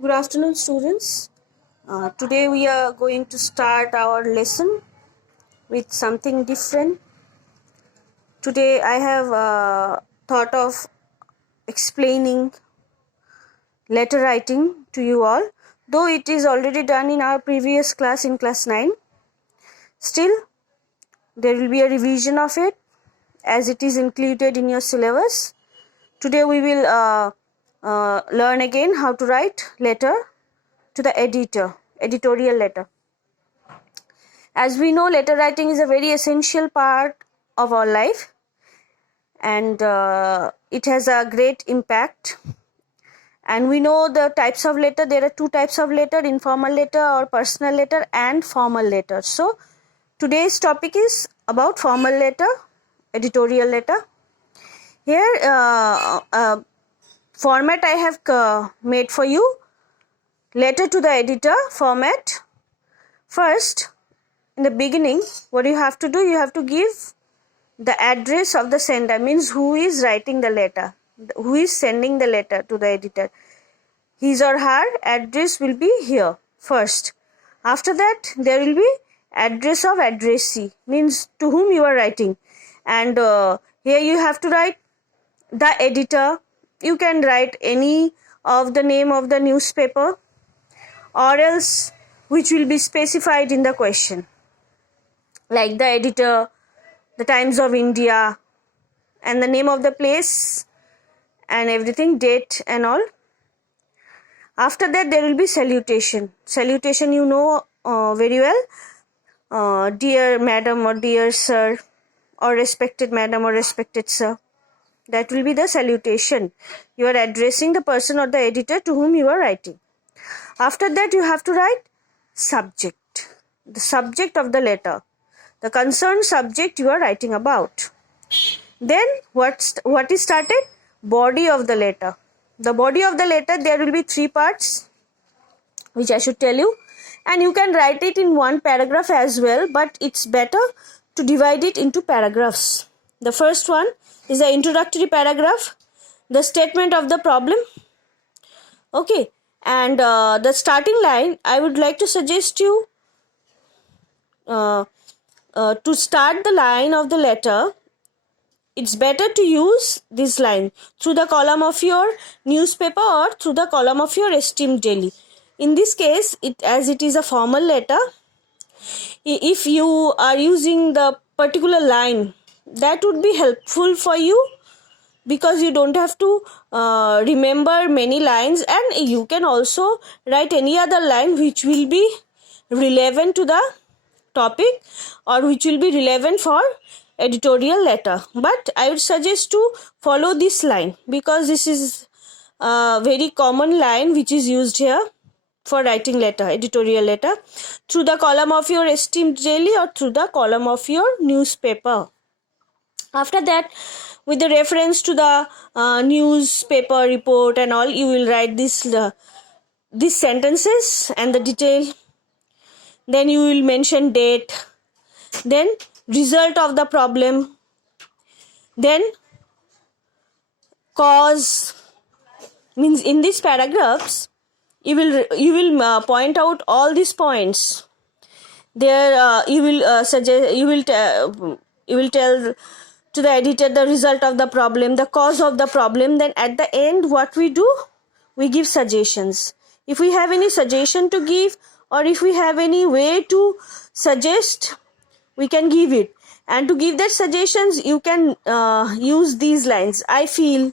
Good afternoon, students. Today we are going to start our lesson with something different. Today I have thought of explaining letter writing to you all. Though it is already done in our previous class in class 9, still there will be a revision of it as it is included in your syllabus. Today we will learn again how to write letter to the editor, editorial letter. As we know, letter writing is a very essential part of our life, and it has a great impact. And we know the types of letter. There are two types of letter: informal letter or personal letter, and formal letter. So today's topic is about formal letter, editorial letter. Here format I have made for you: letter to the editor format. First, in the beginning, what you have to do, you have to give the address of the sender, means who is writing the letter, who is sending the letter to the editor. His or her address will be here first. After that, there will be address of addressee, means to whom you are writing. And here you have to write the editor. You can write any of the name of the newspaper, or else which will be specified in the question, like the editor, the Times of India, and the name of the place and everything, date and all. After that, there will be salutation. Salutation you know very well. Dear madam or dear sir, or respected madam or respected sir. That will be the salutation. You are addressing the person or the editor to whom you are writing. After that, you have to write subject, the subject of the letter, the concerned subject you are writing about. Then what is started? Body of the letter. The body of the letter, there will be 3 parts, which I should tell you, and you can write it in one paragraph as well, but it's better to divide it into paragraphs. The first one is the introductory paragraph, the statement of the problem. Okay, and the starting line, I would like to suggest you to start the line of the letter. It's better to use this line through the column of your newspaper or through the column of your esteemed daily. In this case, as it is a formal letter, if you are using the particular line, that would be helpful for you, because you don't have to remember many lines, and you can also write any other line which will be relevant to the topic or which will be relevant for editorial letter. But I would suggest to follow this line, because this is a very common line which is used here for writing letter, editorial letter, through the column of your esteemed daily or through the column of your newspaper. After that, with the reference to the newspaper report and all, you will write these sentences and the detail. Then you will mention date, then result of the problem, then cause, means in these paragraphs you will point out all these points. There you will suggest, you will tell to the editor the result of the problem, the cause of the problem. Then at the end, what we do, we give suggestions. If we have any suggestion to give, or if we have any way to suggest, we can give it. And to give that suggestions, you can use these lines. I feel,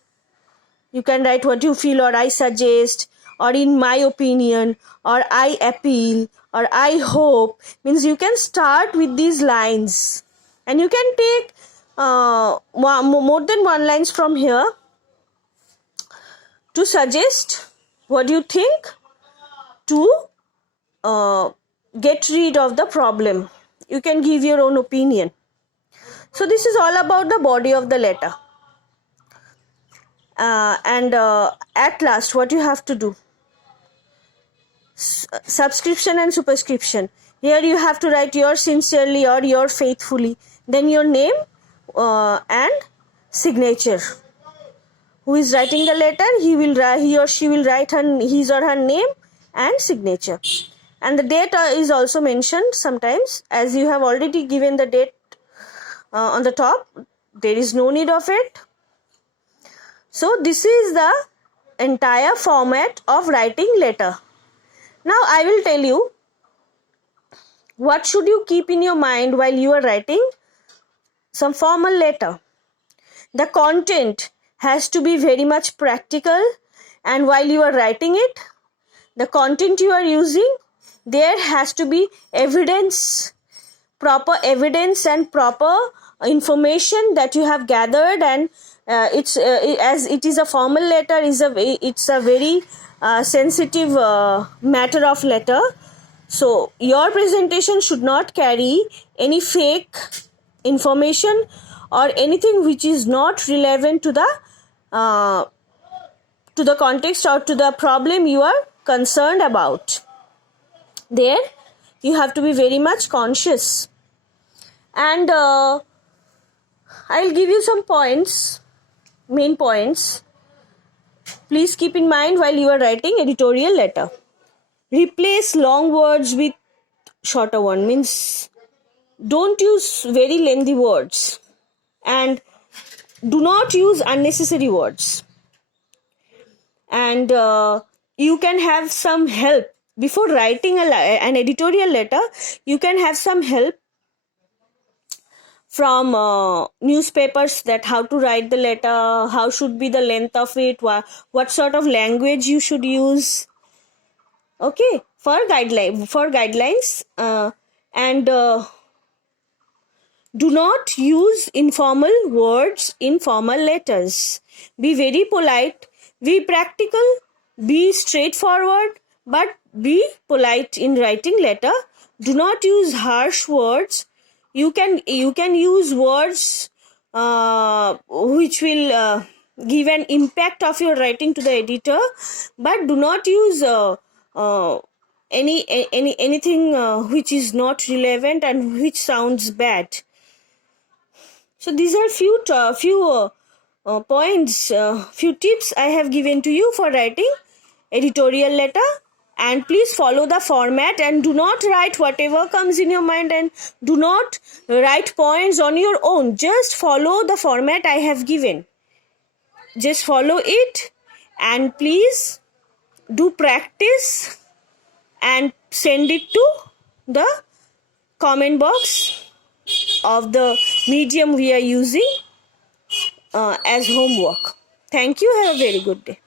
you can write what you feel, or I suggest, or in my opinion, or I appeal, or I hope. Means you can start with these lines, and you can take more than one lines from here to suggest what you think to get rid of the problem. You can give your own opinion. So this is all about the body of the letter. And at last, what you have to do, subscription and superscription. Here you have to write yours sincerely or yours faithfully, then your name and signature. who is writing the letter, he or she will write his or her name and signature. And the date is also mentioned sometimes, as you have already given the date on the top. There is no need of it. So this is the entire format of writing letter. Now I will tell you what should you keep in your mind while you are writing some formal letter. The content has to be very much practical, and while you are writing it, the content you are using, there has to be evidence, proper evidence and proper information that you have gathered, and as it is a formal letter, it's a very sensitive matter of letter. So your presentation should not carry any fake information or anything which is not relevant to the context or to the problem you are concerned about. There you have to be very much conscious. And I'll give you some points, main points. Please keep in mind while you are writing editorial letter. Replace long words with shorter one, means don't use very lengthy words, and do not use unnecessary words. And you can have some help before writing an editorial letter. You can have some help from newspapers, that how to write the letter, how should be the length of it, what sort of language you should use. Okay, for guidelines, and do not use informal words in formal letters. Be very polite, be practical, be straightforward, but be polite in writing letter. Do not use harsh words. You can use words which will give an impact of your writing to the editor, but do not use anything which is not relevant and which sounds bad. So these are few points, few tips I have given to you for writing editorial letter. And please follow the format, and do not write whatever comes in your mind, and do not write points on your own. Just follow the format I have given. Just follow it, and please do practice and send it to the comment box of the medium we are using as homework. Thank you. Have a very good day.